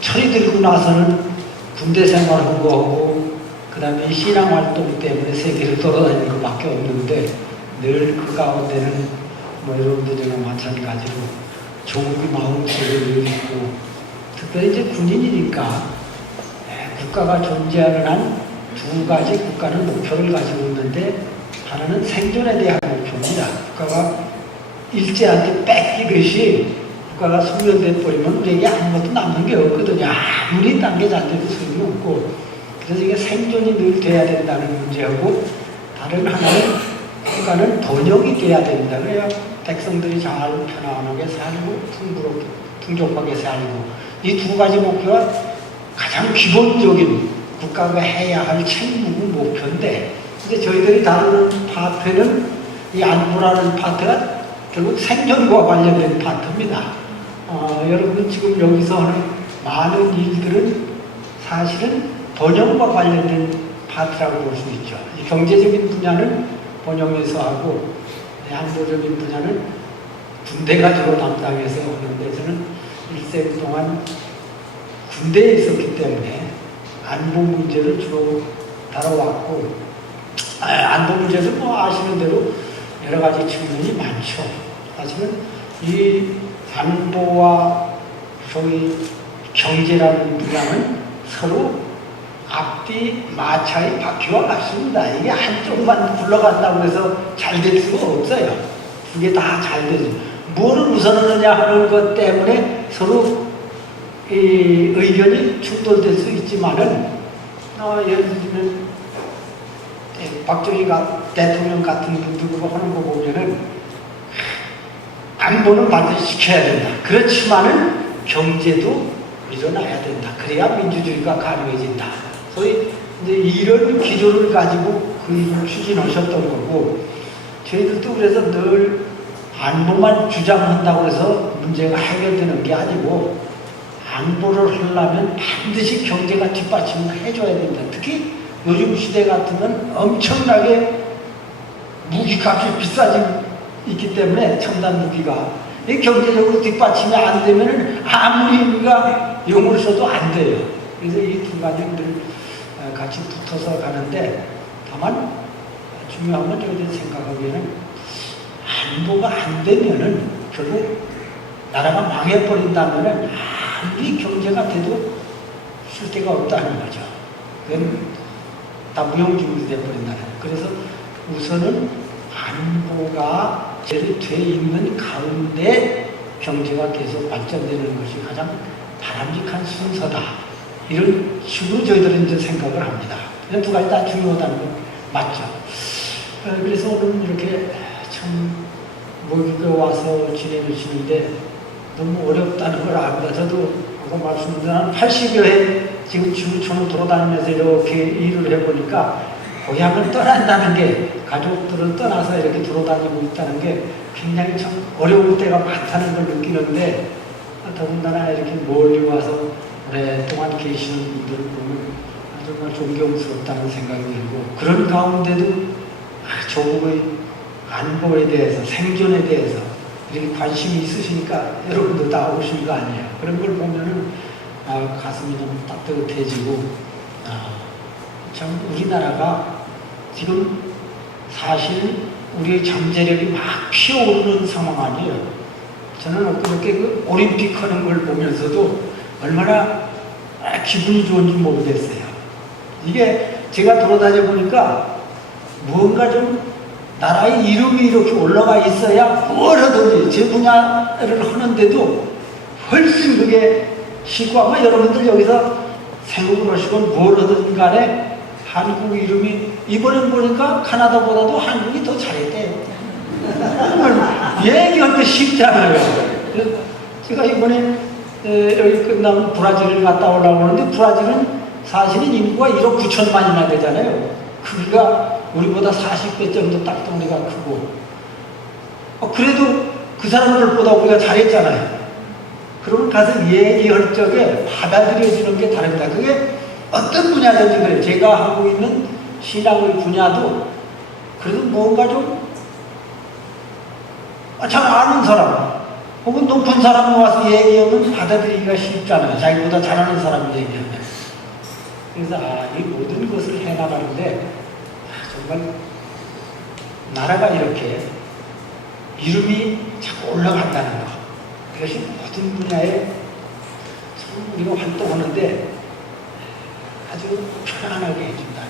철이 들고 나서는 군대 생활한 거 하고 그 다음에 신앙활동 때문에 세계를 돌아다니는 것밖에 없는데 늘 그 가운데는 뭐 여러분들이랑 마찬가지로 종기 마음속에 늘 있고 특별히 이제 군인이니까 국가가 존재하는 한 두 가지 국가는 목표를 가지고 있는데 하나는 생존에 대한 목표입니다. 국가가 일제한테 뺏기듯이 국가가 소멸돼 버리면 우리에게 아무것도 남는 게 없거든요. 아무리 딴 게 잘 돼도 소용이 없고 그래서 이게 생존이 늘 돼야 된다는 문제하고 다른 하나는 국가는 번영이 돼야 된다. 그래야 백성들이 잘 편안하게 살고 풍족하게 살고 이 두 가지 목표가 가장 기본적인 국가가 해야 할 책무 목표인데 근데 저희들이 다루는 파트는 이 안보라는 파트가 결국 생존과 관련된 파트입니다. 여러분 지금 여기서 하는 많은 일들은 사실은 번영과 관련된 파트라고 볼 수 있죠. 이 경제적인 분야는 번영에서 하고 안보적인 분야는 군대가 주로 담당해서 하는데 저는 일생 동안 군대에 있었기 때문에 안보 문제를 주로 다뤄왔고 안보 문제는 뭐 아시는 대로 여러 가지 측면이 많죠. 사실은 이 안보와 소위 경제라는 분야는 서로 앞뒤 마차의 바퀴와 같습니다. 이게 한쪽만 굴러간다고 해서 잘 될 수가 없어요. 두 개 다 잘 되죠. 뭐를 우선하느냐 하는 것 때문에 서로 이 의견이 충돌될 수 있지만은 예를 들면 박정희 대통령 같은 분들 하는 거 보면은 안보는 반드시 지켜야 된다. 그렇지만은 경제도 일어나야 된다. 그래야 민주주의가 가능해진다. 소위 이제 이런 기조를 가지고 그 일을 추진하셨던 거고 저희들도 그래서 늘 안보만 주장한다고 해서 문제가 해결되는 게 아니고 안보를 하려면 반드시 경제가 뒷받침을 해줘야 된다. 특히 요즘 시대 같으면 엄청나게 무기값이 비싸지고 있기 때문에 첨단 무기가 이 경제적으로 뒷받침이 안 되면 아무리 우리가 용을 써도 안 돼요. 그래서 이 두 가지를 같이 붙어서 가는데 다만 중요한 건 저희들이 생각하기에는 안보가 안 되면은 결국 나라가 망해버린다면은 아무리 경제가 돼도 쓸 데가 없다는 거죠. 그건 다 무용지물이 돼버린다는 거예요. 그래서 우선은 안보가 제대로 돼 있는 가운데 경제가 계속 발전되는 것이 가장 바람직한 순서다. 이런 식으로 저희들은 이제 생각을 합니다. 두 가지 다 중요하다는 건 맞죠. 그래서 오늘 이렇게 참 모임에 와서 지내주시는데 너무 어렵다는 걸 압니다. 저도 아까 말씀드린 한 80여 해 지금 지구촌을 돌아다니면서 이렇게 일을 해보니까 고향을 떠난다는 게 가족들을 떠나서 이렇게 돌아다니고 있다는 게 굉장히 참 어려울 때가 많다는 걸 느끼는데 더군다나 이렇게 멀리 와서 오랫동안 계시는 분들 보면 정말 존경스럽다는 생각이 들고 그런 가운데도 조국의 안보에 대해서 생존에 대해서 이렇게 관심이 있으시니까 여러분도 다 오신 거 아니에요. 그런 걸 보면은 가슴이 좀 따뜻해지고 참 우리나라가 지금 사실 우리의 잠재력이 막 피어오르는 상황 아니에요. 저는 엊그저께 그 올림픽 하는 걸 보면서도 얼마나 기분이 좋은지 모르겠어요. 이게 제가 돌아다녀 보니까 무언가 좀 나라의 이름이 이렇게 올라가 있어야 뭘 하든지 제 분야를 하는데도 훨씬 그게 쉽고 아마 여러분들 여기서 생각을 하시건 뭘 하든 간에 한국 이름이 이번에 보니까 카나다보다도 한국이 더 잘했대요. 얘기할 때 쉽지 않아요. 제가 이번에 여기 끝나면 브라질을 갔다 오려고 하는데 브라질은 사실은 인구가 1억 9천만이나 되잖아요. 크기가 우리보다 40배 정도 땅덩어리가 크고 그래도 그 사람들보다 우리가 잘했잖아요. 그러면 가서 얘기할 적에 받아들여지는 게 다릅니다. 그게 어떤 분야든지 그래요. 제가 하고 있는 신앙의 분야도 그래도 뭔가 좀 잘 아는 사람 혹은 높은 사람이 와서 얘기하면 받아들이기가 쉽잖아요. 자기보다 잘하는 사람이 얘기하면. 그래서 이 모든 것을 해나가는데 정말 나라가 이렇게 이름이 자꾸 올라간다는 것, 이것이 모든 분야에 참 우리가 활동하는데 아주 편안하게 해준다는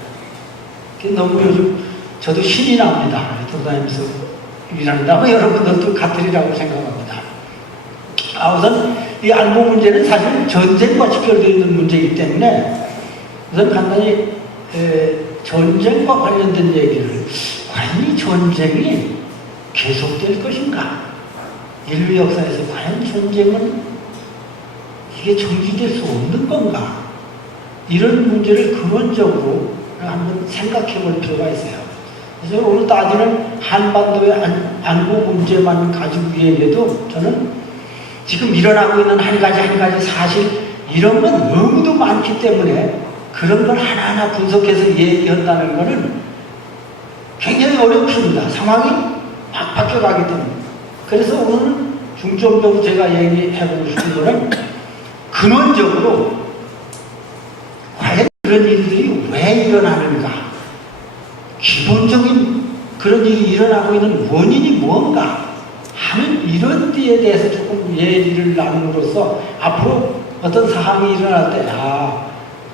게 너무 요즘 저도 신이 납니다. 돌아다니면서 일한다면 여러분들도 같으리라고 생각합니다. 우선 이 안보 문제는 사실 전쟁과 직결되어 있는 문제이기 때문에 우선 간단히 전쟁과 관련된 얘기를, 과연 이 전쟁이 계속될 것인가? 인류 역사에서 과연 전쟁은 이게 정지될 수 없는 건가? 이런 문제를 근원적으로 한번 생각해 볼 필요가 있어요. 그래서 오늘 따지는 한반도의 안보 문제만 가지고 얘기해도 저는 지금 일어나고 있는 한 가지 사실, 이런 건 너무도 많기 때문에 그런 걸 하나하나 분석해서 얘기한다는 것은 굉장히 어렵습니다. 상황이 막 바뀌어가기 때문에. 그래서 오늘 중점적으로 제가 얘기해보고 싶은 것은 근원적으로 과연 그런 일들이 왜 일어나는가, 기본적인 그런 일이 일어나고 있는 원인이 뭔가 하는 이런 데에 대해서 조금 얘기를 나눔으로써 앞으로 어떤 상황이 일어날 때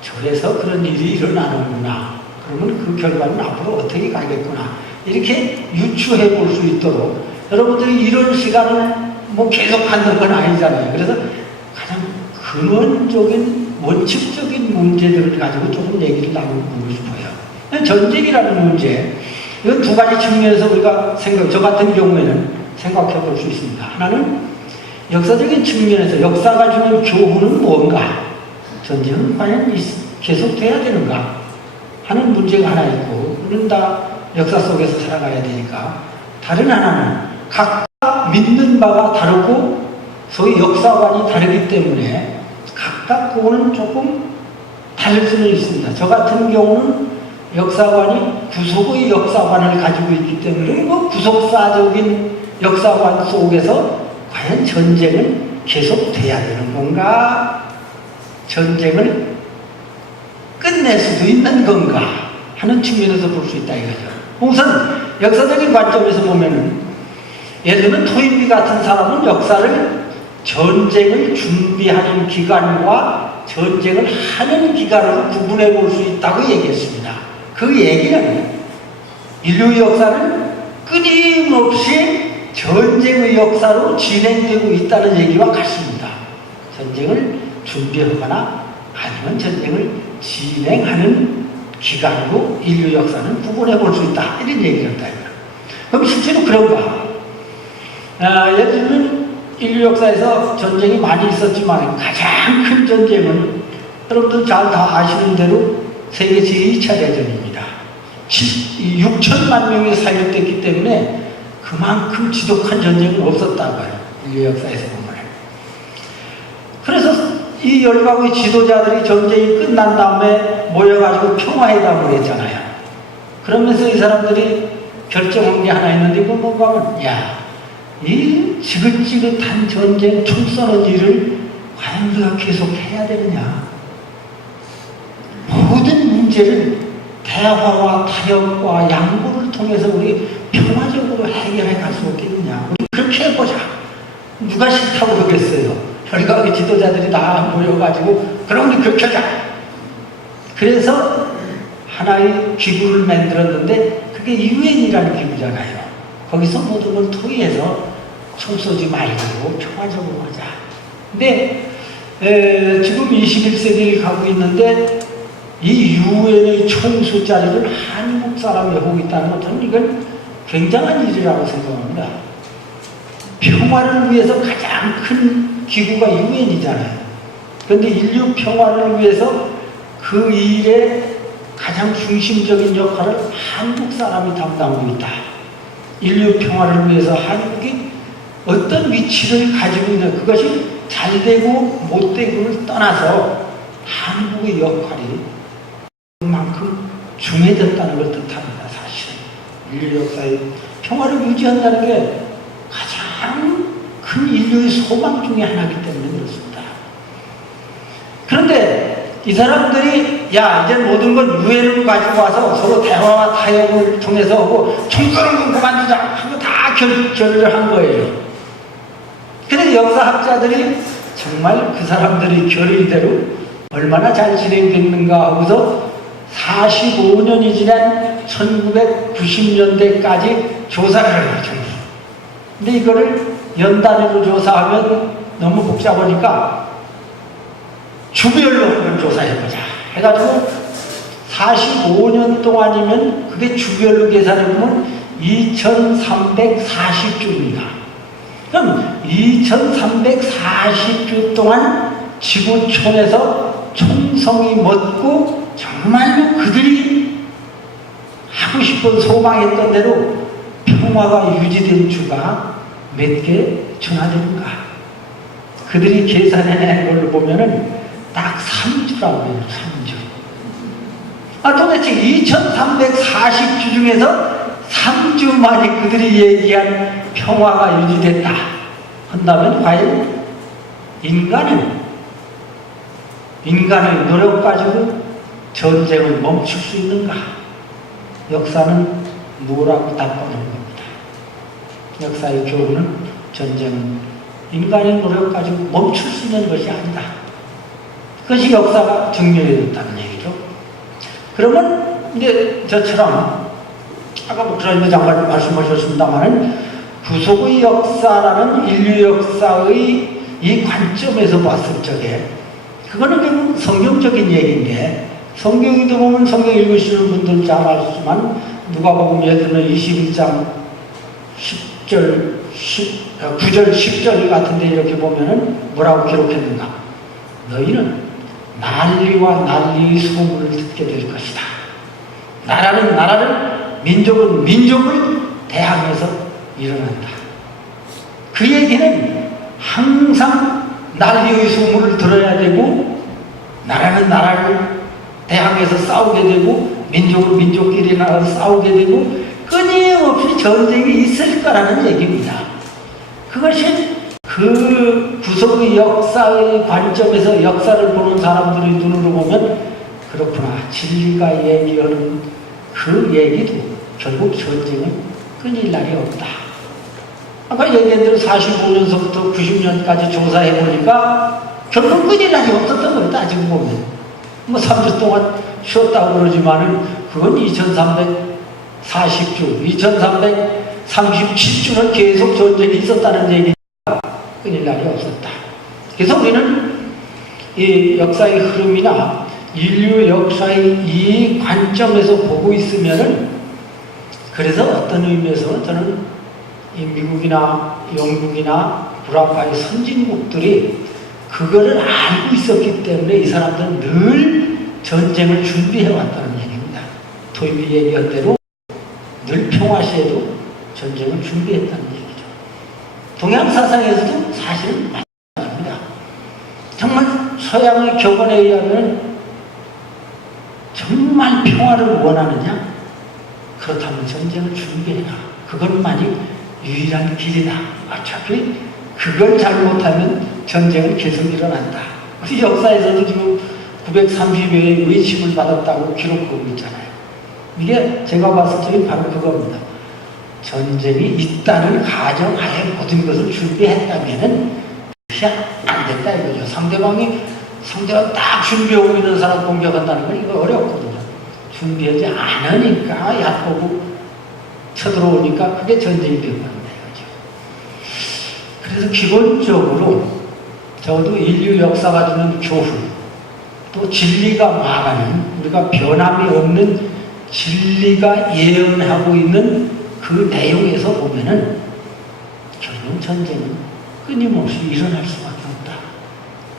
저래서 그런 일이 일어나는구나, 그러면 그 결과는 앞으로 어떻게 가겠구나, 이렇게 유추해 볼 수 있도록 여러분들이 이런 시간을 계속 갖는 건 아니잖아요. 그래서 가장 근원적인 원칙적인 문제들을 가지고 조금 얘기를 나누고 싶어요. 전쟁이라는 문제, 이건 두 가지 측면에서 우리가 저 같은 경우에는 생각해 볼 수 있습니다. 하나는 역사적인 측면에서 역사가 주는 교훈은 뭔가, 전쟁은 과연 계속돼야 되는가 하는 문제가 하나 있고, 우리는 다 역사 속에서 살아가야 되니까. 다른 하나는 각각 믿는 바가 다르고 소위 역사관이 다르기 때문에 각각 그거는 조금 다를 수는 있습니다. 저 같은 경우는 역사관이 구속의 역사관을 가지고 있기 때문에 구속사적인 역사관 속에서 과연 전쟁은 계속돼야 되는 건가, 전쟁을 끝낼 수도 있는 건가 하는 측면에서 볼 수 있다 이거죠. 우선 역사적인 관점에서 보면은, 예를 들면 토인비 같은 사람은 역사를 전쟁을 준비하는 기간과 전쟁을 하는 기간으로 구분해 볼 수 있다고 얘기했습니다. 그 얘기는 인류 역사는 끊임없이 전쟁의 역사로 진행되고 있다는 얘기와 같습니다. 전쟁을 준비하거나 아니면 전쟁을 진행하는 기간으로 인류 역사는 구분해 볼 수 있다, 이런 얘기였다. 그럼 실제로 그런가? 예를 들면 인류 역사에서 전쟁이 많이 있었지만 가장 큰 전쟁은 여러분들 잘 다 아시는 대로 세계 제2차 대전입니다. 6천만 명이 살육됐기 때문에 그만큼 지독한 전쟁은 없었다고요, 인류 역사에서 보면. 그래서 이 열강의 지도자들이 전쟁이 끝난 다음에 모여가지고 평화회담을 했잖아요. 그러면서 이 사람들이 결정한 게 하나 있는데, 그건 뭔가 하면, 이 지긋지긋한 전쟁, 총 쏘는 일을 과연 우리가 계속 해야 되느냐. 모든 문제를 대화와 타협과 양보를 통해서 우리 평화적으로 해결해 갈 수 없겠느냐. 우리 그렇게 해보자. 누가 싫다고 그러겠어요. 결과의 지도자들이 다 모여가지고 그럼 우리 그렇게 하자. 그래서 하나의 기구를 만들었는데 그게 유엔이라는 기구잖아요. 거기서 모든 걸 토의해서 총 쏘지 말고 평화적으로 하자. 근데 지금 21세기를 가고 있는데 이 유엔의 총 숫자를 한국 사람이 하고 있다는 것, 저는 이건 굉장한 일이라고 생각합니다. 평화를 위해서 가장 큰 기구가 유엔이잖아요. 그런데 인류 평화를 위해서 그 일에 가장 중심적인 역할을 한국 사람이 담당하고 있다. 인류 평화를 위해서 한국이 어떤 위치를 가지고 있는, 그것이 잘되고 못되고를 떠나서 한국의 역할이 그만큼 중요해졌다는 걸 뜻합니다. 사실은 인류 역사의 평화를 유지한다는 게 가장 큰 인류의 소망 중에 하나이기 때문에 그렇습니다. 그런데 이 사람들이 야 이제 모든 건 유엔을 가지고 와서 서로 대화와 타협을 통해서 하고 총 쏘는 건 그만두자 하고 다 결의를 한 거예요. 그런데 역사학자들이 정말 그 사람들이 결의대로 얼마나 잘 진행됐는가 하고서 45년이 지난 1990년대까지 조사를 해요. 근데 이거를 연단위로 조사하면 너무 복잡하니까 주별로 한번 조사해보자 해가지고 45년 동안이면 그게 주별로 계산해보면 2340주입니다. 그럼 2340주 동안 지구촌에서 총성이 멎고 정말로 그들이 하고 싶은 소망했던 대로 평화가 유지된 주가 몇 개 전화되는가? 그들이 계산해낸 걸 보면은 딱 3주라고 해요. 3주. 도대체 2340주 중에서 3주만이 그들이 얘기한 평화가 유지됐다 한다면 과연 인간의 노력 가지고 전쟁을 멈출 수 있는가? 역사는 뭐라고 답하는 겁니다. 역사의 교훈은 전쟁은 인간의 노력 가지고 멈출 수 있는 것이 아니다. 그것이 역사가 증명해졌다는 얘기죠. 그러면 이제 저처럼 아까 목사님 잠깐 말씀하셨습니다만은 구속의 역사라는 인류 역사의 이 관점에서 봤을 적에 그거는 결국 성경적인 얘기인데 성경에도 보면 성경 읽으시는 분들 잘 알지만 누가복음 예를 들면 21장 9절 10절 같은데 이렇게 보면은 뭐라고 기록했는가? 너희는 난리와 난리의 소문을 듣게 될 것이다. 나라는 나라를, 민족은 민족을 대항해서 일어난다. 그 얘기는 항상 난리의 소문을 들어야 되고 나라는 나라를 대항해서 싸우게 되고 민족은 민족끼리 나가서 싸우게 되고 끊임없이 전쟁이 있을 거라는 얘기입니다. 그것이 그 구속의 역사의 관점에서 역사를 보는 사람들의 눈으로 보면 그렇구나. 진리가 얘기하는 그 얘기도 결국 전쟁은 끊일 날이 없다. 아까 얘기한 대로 45년서부터 90년까지 조사해보니까 결국 끊일 날이 없었던 거예요. 따지고 보면. 3주 동안 쉬었다고 그러지만은 그건 2340주, 2337주는 계속 전쟁이 있었다는 얘기니까 끊일 날이 없었다. 그래서 우리는 이 역사의 흐름이나 인류 역사의 이 관점에서 보고 있으면은 그래서 어떤 의미에서는 저는 이 미국이나 영국이나 불화파의 선진국들이 그거를 알고 있었기 때문에 이 사람들은 늘 전쟁을 준비해왔다는 얘기입니다. 토임이 얘기한 대로 늘 평화시에도 전쟁을 준비했다는 얘기죠. 동양 사상에서도 사실은 마찬가지입니다. 정말 서양의 격언에 의하면 정말 평화를 원하느냐? 그렇다면 전쟁을 준비해라. 그것만이 유일한 길이다. 어차피 그걸 잘못하면 전쟁은 계속 일어난다. 우리 역사에서도 지금 930여의 외침을 받았다고 기록하고 있잖아요. 이게 제가 봤을 때 바로 그겁니다. 전쟁이 있다는 가정하에 모든 것을 준비했다면은 그게 안 된다 이거죠. 상대가 딱 준비하고 있는 사람 공격한다는 건 이거 어렵거든요. 준비하지 않으니까 얕보고 쳐들어오니까 그게 전쟁이 되는 거죠. 그래서 기본적으로 적어도 인류 역사가 주는 교훈, 또 진리가 말하는 우리가 변함이 없는 진리가 예언하고 있는 그 내용에서 보면은 결국 전쟁은 끊임없이 일어날 수밖에 없다.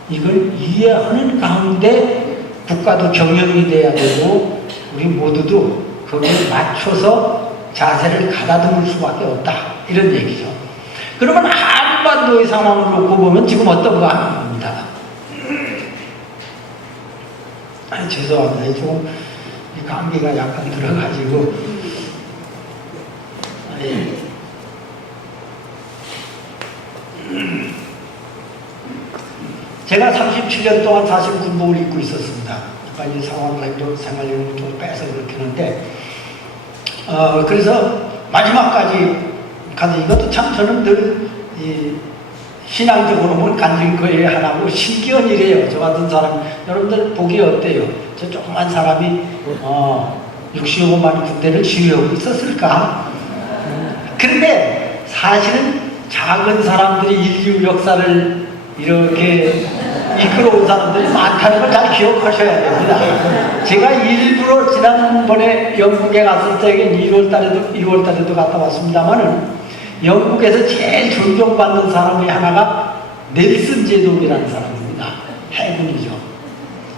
이걸 이해하는 가운데 국가도 경영이 돼야 되고 우리 모두도 거기에 맞춰서 자세를 가다듬을 수밖에 없다. 이런 얘기죠. 그러면 한반도의 상황을 놓고 보면 지금 어떤가 하는 겁니다. 죄송합니다. 조금 감기가 약간 들어가지고 37년 동안 사실 군복을 입고 있었습니다. 약간 이 상황도 생활력을 좀 빼서 그렇긴 한데, 그래서 마지막까지 가서 이것도 참 저는 늘 신앙적으로 뭘 가진 거에 하나고 신기한 일이에요. 저 같은 사람, 여러분들 보기 어때요? 저 조그만 사람이 65만 군대를 지휘하고 있었을까? 그런데 사실은 작은 사람들이 인류 역사를 이렇게 이끌어온 사람들이 많다는 걸 잘 기억하셔야 됩니다. 제가 일부러 지난번에 영국에 갔을 때 1월달에도 갔다 왔습니다만은 영국에서 제일 존경받는 사람의 하나가 넬슨 제독이라는 사람입니다. 해군이죠.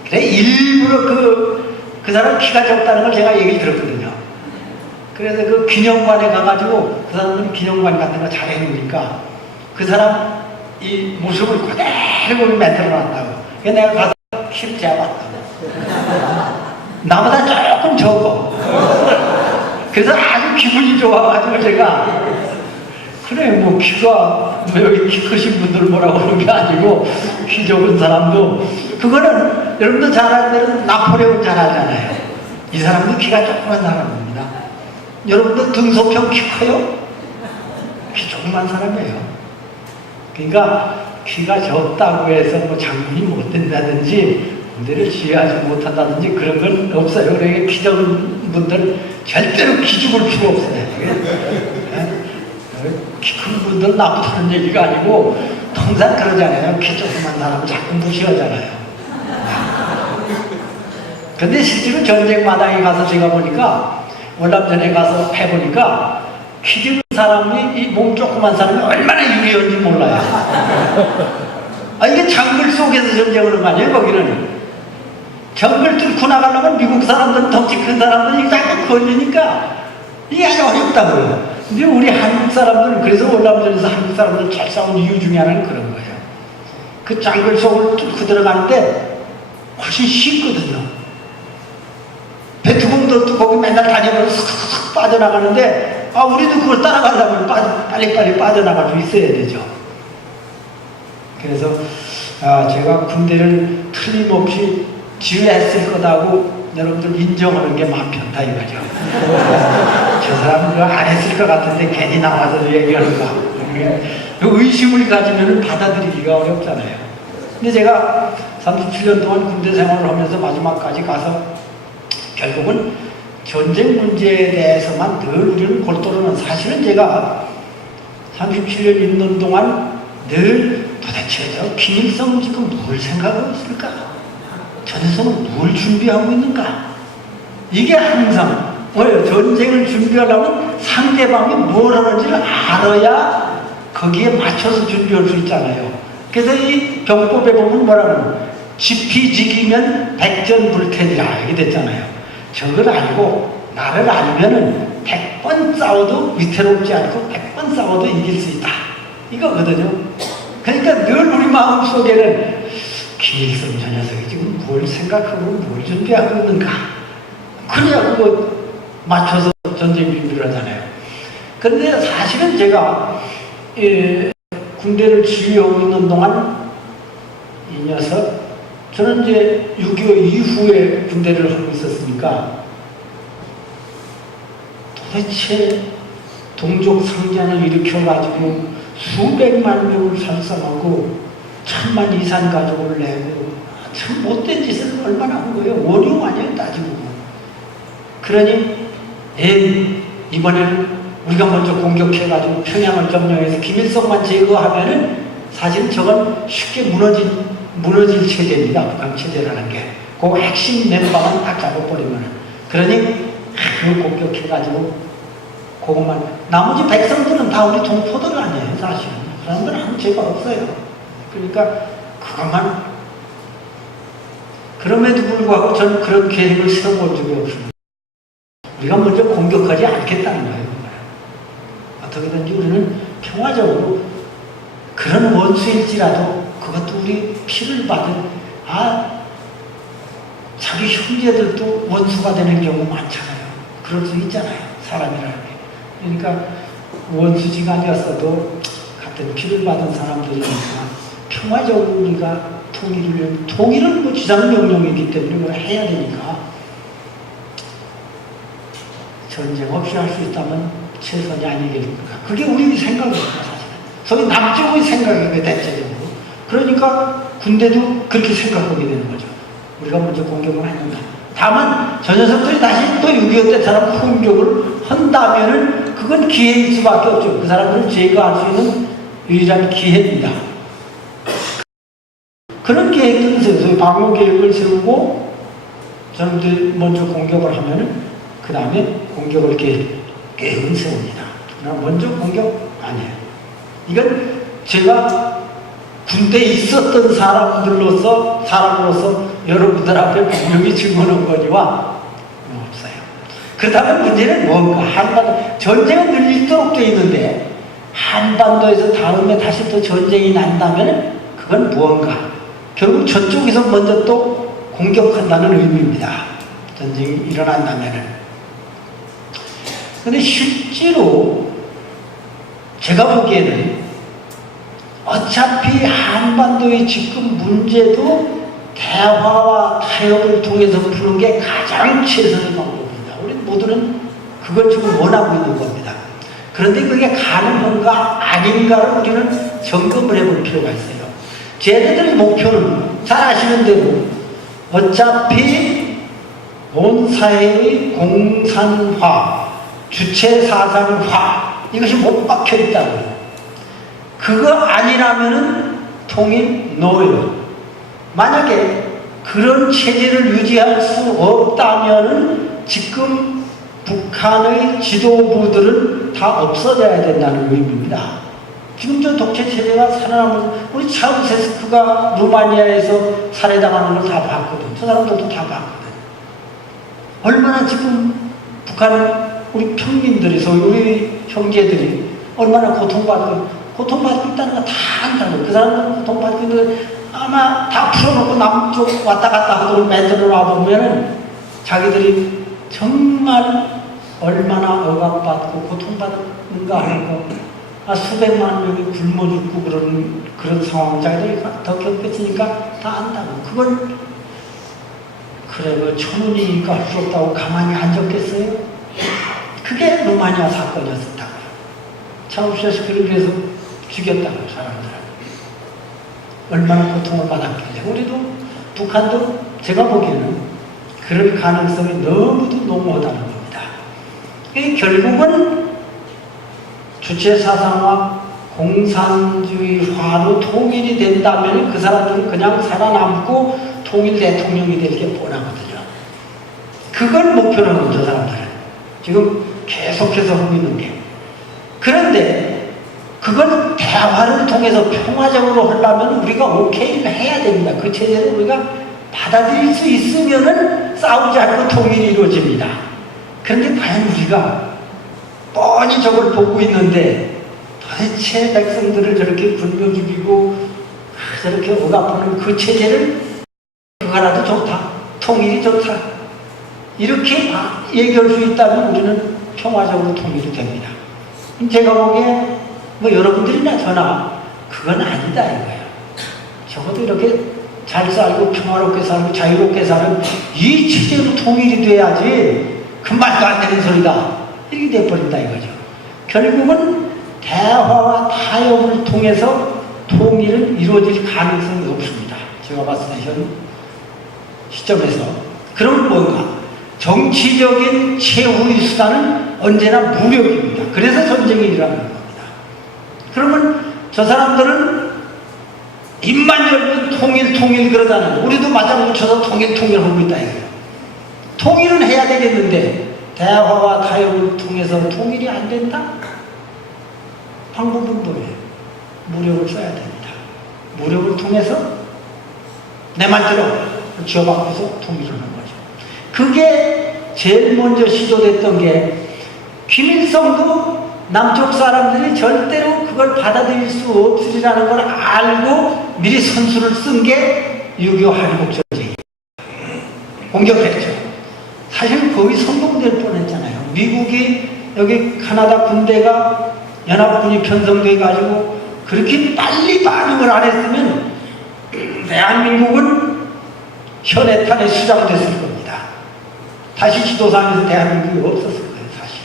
그래 일부러 그 사람 키가 적다는 걸 제가 얘기를 들었거든요. 그래서 그 기념관에 가가지고 그 사람은 기념관 같은 거 잘 해놓으니까 그 사람 이 모습을 그대로 만들어 놨다고. 그래서 내가 가서 키를 재봤다고. 나보다 조금 적어. 그래서 아주 기분이 좋아가지고 제가 그래 뭐 키가 여기 키 크신 분들 뭐라고 그러는 게 아니고 키 적은 사람도 그거는 여러분도 잘 아는 대로 나폴레옹 잘 알잖아요. 이 사람도 키가 조그만 사람입니다. 여러분도 등소평 키 커요? 키 조그만 사람이에요. 그러니까 키가 적다고 해서 뭐 장군이 못 된다든지 군대를 지휘하지 못한다든지 그런 건 없어요. 그러니까 키 적은 분들 절대로 기죽을 필요 없어요. 키 큰 분들 나쁘다는 얘기가 아니고 통상 그러잖아요. 키 조그만 사람 자꾸 무시하잖아요. 근데 실제로 전쟁 마당에 가서 제가 보니까 월남전에 가서 해보니까 키 작은 사람이 이 몸 조그만 사람이 얼마나 유리한지 몰라요. 이게 정글 속에서 전쟁을 하는 거 아니에요. 거기는 정글 뚫고 나가려면 미국 사람들은 덩치 큰 사람들이 자꾸 걸리니까 이게 아주 어렵다고요. 근데 우리 한국 사람들은 그래서 월남전에서 한국 사람들 잘 싸운 이유 중에 하나는 그런 거예요. 그 정글 속을 뚫고 들어가는데 훨씬 쉽거든요. 배트공들도 거기 맨날 다니면서 슥슥 빠져나가는데 우리도 그걸 따라가려면 빨리빨리 빠져나갈 수 있어야 되죠. 그래서 제가 군대를 틀림없이 지휘했을 거다고 여러분들 인정하는 게 마음 편다 이거죠. 저 사람은 그거 안 했을 것 같은데 괜히 나와서 얘기하는가. 의심을 가지면 받아들이기가 어렵잖아요. 근데 제가 37년 동안 군대 생활을 하면서 마지막까지 가서 결국은 전쟁 문제에 대해서만 늘 우리는 골똘하는 사실은 제가 37년 있는 동안 늘 도대체 저 김일성 지금 뭘 생각하고 있을까? 저 녀석은 뭘 준비하고 있는가? 이게 항상 뭐예요? 전쟁을 준비하려면 상대방이 뭘 하는지를 알아야 거기에 맞춰서 준비할 수 있잖아요. 그래서 이 병법에 보면 뭐라고 지피지기면 백전불태니라 이렇게 됐잖아요. 저걸 알고 나를 알면은 100번 싸워도 위태롭지 않고 100번 싸워도 이길 수 있다. 이거거든요. 그러니까 늘 우리 마음속에는 김일성 저 녀석이 지금 뭘 생각하고 뭘 준비하고 있는가. 그래야 그거 맞춰서 전쟁 준비를 하잖아요. 그런데 사실은 제가 군대를 지휘하고 있는 동안 이 녀석 저는 이제 6.25 이후에 군대를 하고 있었으니까 도대체 동족 상잔을 일으켜가지고 수백만 명을 살상하고 1000만 이상 가족을 내고 참 못된 짓을 얼마나 한 거예요. 원흉 아니에요 따지고. 그러니 이번에는 우리가 먼저 공격해가지고 평양을 점령해서 김일성만 제거하면은 사실 저건 쉽게 무너질 체제입니다. 북한 체제라는 게. 그 핵심 멤버만 딱 잡아버리면은. 그러니 그 공격해가지고 그것만 나머지 백성들은 다 우리 동포들 아니에요. 사실은. 그 사람들은 아무 죄가 없어요. 그러니까 그것만 그럼에도 불구하고 저는 그런 계획을 세워본 적이 없습니다. 우리가 먼저 공격하지 않겠다는 거예요. 어떻게든지 우리는 평화적으로 그런 원수일지라도 그것도 우리 피를 받은 자기 형제들도 원수가 되는 경우 많잖아요. 그럴 수 있잖아요. 사람이라는 게. 그러니까 원수지가 아니었어도 같은 피를 받은 사람들이니까 평화적으로 우리가 통일은 뭐 지상명령이기 때문에 뭐 해야 되니까 전쟁 없이 할 수 있다면 최선이 아니겠습니까? 그게 우리 생각입니다, 사실은. 소위 남쪽의 생각이에요, 대체적으로. 그러니까 군대도 그렇게 생각하게 되는 거죠. 우리가 먼저 공격을 하는가. 다만 저 녀석들이 다시 또 6.25 때처럼 공격을 한다면은 그건 기회일 수밖에 없죠. 그 사람들을 제거할 수 있는 유일한 기회입니다. 그런 계획들은 세워서 소위 방어 계획을 세우고 저놈들 먼저 공격을 하면은 그 다음에 공격을 계획은 세웁니다. 그러나 먼저 공격 아니에요. 이건 제가 군대에 있었던 사람으로서 여러분들 앞에 분명히 증언한 거니와 없어요. 그렇다면 문제는 뭔가? 전쟁은 늘 있도록 되어 있는데 한반도에서 다음에 다시 또 전쟁이 난다면 그건 무언가? 결국 저쪽에서 먼저 또 공격한다는 의미입니다. 전쟁이 일어난다면은. 근데 실제로 제가 보기에는 어차피 한반도의 지금 문제도 대화와 타협을 통해서 푸는 게 가장 최선의 방법입니다. 우리 모두는 그걸 지금 원하고 있는 겁니다. 그런데 그게 가능한가 아닌가를 우리는 점검을 해볼 필요가 있어요. 쟤네들의 목표는 잘 아시는 대로 어차피 온 사회의 공산화, 주체사상화 이것이 못 박혀 있다고요. 그거 아니라면은 통일 노예요. 만약에 그런 체제를 유지할 수 없다면은 지금 북한의 지도부들은 다 없어져야 된다는 의미입니다. 지금 저 독재 체제가 살아남은 우리 차우세스크가 루마니아에서 살해당하는 걸 다 봤거든. 저 사람들도 다 봤거든. 얼마나 지금 북한 우리 평민들이 우리 형제들이 얼마나 고통받고 있다는 거 다 안다고. 그 사람들은 고통받고 있는데 아마 다 풀어놓고 남쪽 왔다 갔다 하도록 만들어 놔보면은 자기들이 정말 얼마나 억압받고 고통받는가 하는 거 수백만 명이 굶어 죽고 그런 상황 자기들이 더 겪었으니까 다 안다고. 그걸 그래 뭐 천운이니까 할 수 없다고 가만히 앉았겠어요? 그게 루마니아 사건이었었다고. 차우셰스크를 위해서 죽였다고 사람들을. 얼마나 고통을 받았길래. 우리도 북한도 제가 보기에는 그럴 가능성이 너무도 농후하다는 겁니다. 결국은 주체사상화, 공산주의화로 통일이 된다면 그 사람들은 그냥 살아남고 통일 대통령이 될 게 뻔하거든요. 그걸 목표로 하는 저 사람들은. 지금 계속해서 하고 있는 게. 그런데 그걸 대화를 통해서 평화적으로 하려면 우리가 오케이를 해야 됩니다. 그 체제를 우리가 받아들일 수 있으면은 싸우지 않고 통일이 이루어집니다. 그런데 과연 우리가 뻔히 저걸 보고 있는데 도대체 백성들을 저렇게 굶겨 죽이고 저렇게 억압하는 그 체제를 그거라도 좋다. 통일이 좋다. 이렇게 얘기할 수 있다면 우리는 평화적으로 통일이 됩니다. 제가 보기에 뭐 여러분들이나 저나 그건 아니다 이거예요. 적어도 이렇게 잘 살고 평화롭게 살고 자유롭게 사는 이 체제로 통일이 돼야지 그 말도 안 되는 소리다. 이렇게 돼버린다 이거죠. 결국은 대화와 타협을 통해서 통일은 이루어질 가능성이 없습니다. 제가 봤을 때 현 시점에서. 그럼 뭔가? 정치적인 최후의 수단은 언제나 무력입니다. 그래서 전쟁이 일어나는 겁니다. 그러면 저 사람들은 입만 열면 통일 그러잖아요. 우리도 맞아 묻혀서 통일하고 있다 이거예요. 통일은 해야 되겠는데 대화와 타협을 통해서 통일이 안 된다? 방법은 뭐예요? 무력을 써야 됩니다. 무력을 통해서 내 말대로 지어바꿔서 통일을 하는 거죠. 그게 제일 먼저 시도됐던 게 김일성도 남쪽 사람들이 절대로 그걸 받아들일 수 없으리라는 걸 알고 미리 선수를 쓴 게 6.25 한국전쟁이에요. 공격했죠. 사실 거의 성공될 뻔했잖아요. 미국이 여기 카나다 군대가 연합군이 편성돼 가지고 그렇게 빨리 반응을 안 했으면 대한민국은 현해탄에 수장됐을 겁니다. 다시 지도상에서 대한민국이 없었을 거예요, 사실.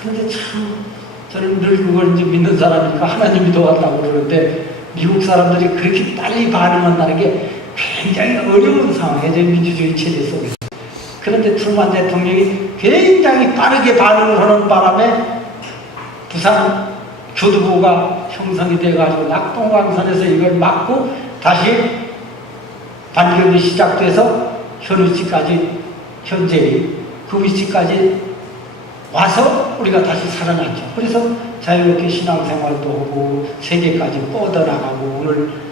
그런데 참 저는 늘 그걸 이제 믿는 사람이니까 하나님이 도왔다고 그러는데 미국 사람들이 그렇게 빨리 반응한다는 게 굉장히 어려운 상황이에요, 민주주의 체제 속에서. 그런데 트루만 대통령이 굉장히 빠르게 반응을 하는 바람에 부산 교두보가 형성이 돼가지고 낙동강산에서 이걸 막고 다시 반격이 시작돼서 현재의 그 위치까지 와서 우리가 다시 살아났죠. 그래서 자유롭게 신앙생활도 하고 세계까지 뻗어나가고 오늘